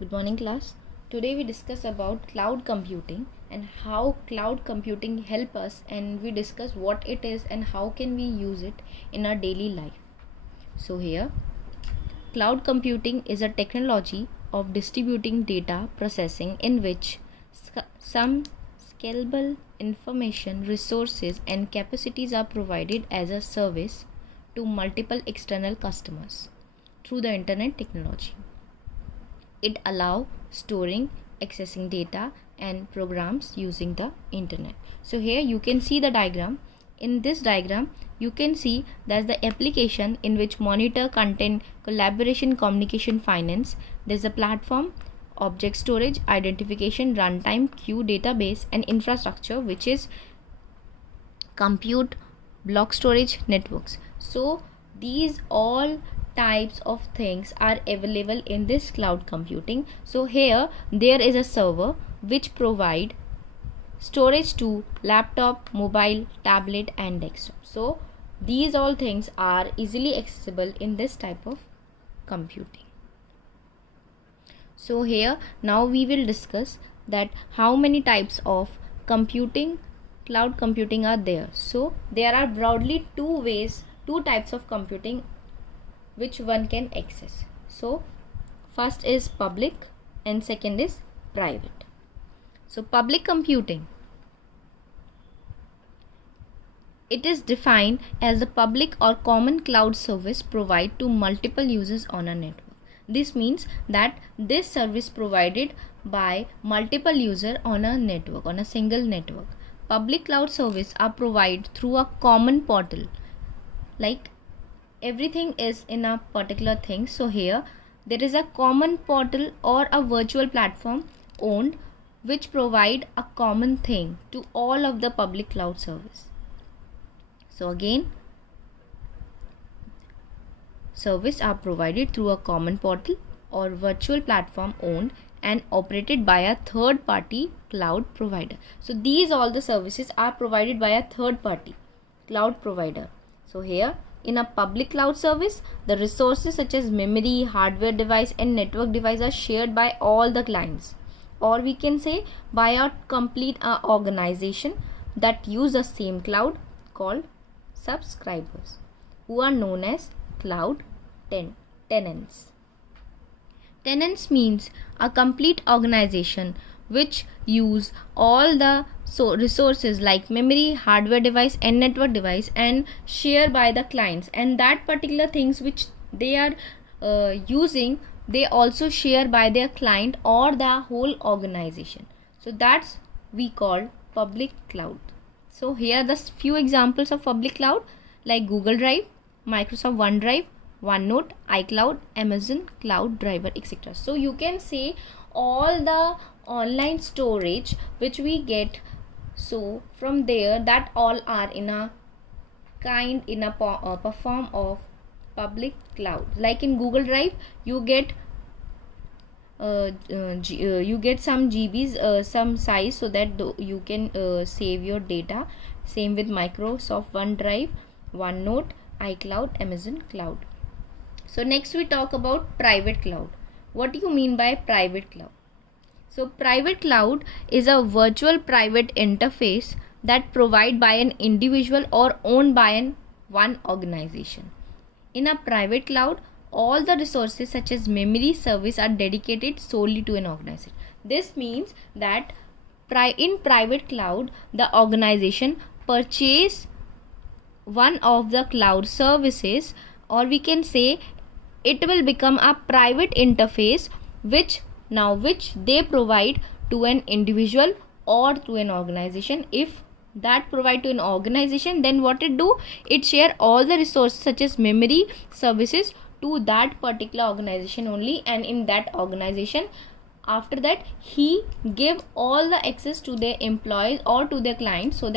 Good morning, class. Today we discuss about cloud computing and how cloud computing help us, and we discuss what it is and how can we use it in our daily life. So here, cloud computing is a technology of distributing data processing in which some scalable information resources and capacities are provided as a service to multiple external customers through the internet technology. It allows storing, accessing data and programs using the internet. So here you can see the diagram. In this diagram you can see that's the application in which monitor content, collaboration, communication, finance. There's a platform, object storage, identification, runtime, queue, database and infrastructure, which is compute, block storage, networks. So these all types of things are available in this cloud computing. So here there is a server which provide storage to laptop, mobile, tablet and desktop. So these all things are easily accessible in this type of computing. So here now we will discuss that how many types of computing, cloud computing are there. So there are broadly two types of computing which one can access. So first is public and second is private. So public computing, it is defined as the public or common cloud service provided to multiple users on a network. This means that this service provided by multiple users on a network, on a single network. Public cloud service are provided through a common portal, like everything is in a particular thing. So here there is a common portal or a virtual platform owned which provide a common thing to all of the public cloud service. So again, service are provided through a common portal or virtual platform owned and operated by a third party cloud provider. So these all the services are provided by a third party cloud provider. So here in a public cloud service, the resources such as memory, hardware device and network device are shared by all the clients, or we can say by a complete organization that use the same cloud, called subscribers, who are known as cloud tenants. Tenants means a complete organization which use all the resources like memory, hardware device and network device and share by the clients, and that particular things which they are using, they also share by their client or the whole organization. So that's we call public cloud. So here are the few examples of public cloud like Google Drive, Microsoft OneDrive, OneNote, iCloud, Amazon Cloud Driver, etc. So you can say all the online storage which we get, so from there that all are in a form of public cloud. Like in Google Drive you get some GBs, some size, so that you can save your data. Same with Microsoft OneDrive, OneNote, iCloud, Amazon Cloud. So next we talk about private cloud. What do you mean by private cloud? So private cloud is a virtual private interface that provided by an individual or owned by one organization. In a private cloud, all the resources such as memory, service are dedicated solely to an organization. This means that in private cloud, the organization purchase one of the cloud services, or we can say it will become a private interface which they provide to an individual or to an organization. If that provide to an organization, then what it do, it share all the resources such as memory, services to that particular organization only, and in that organization after that he give all the access to their employees or to their clients, so that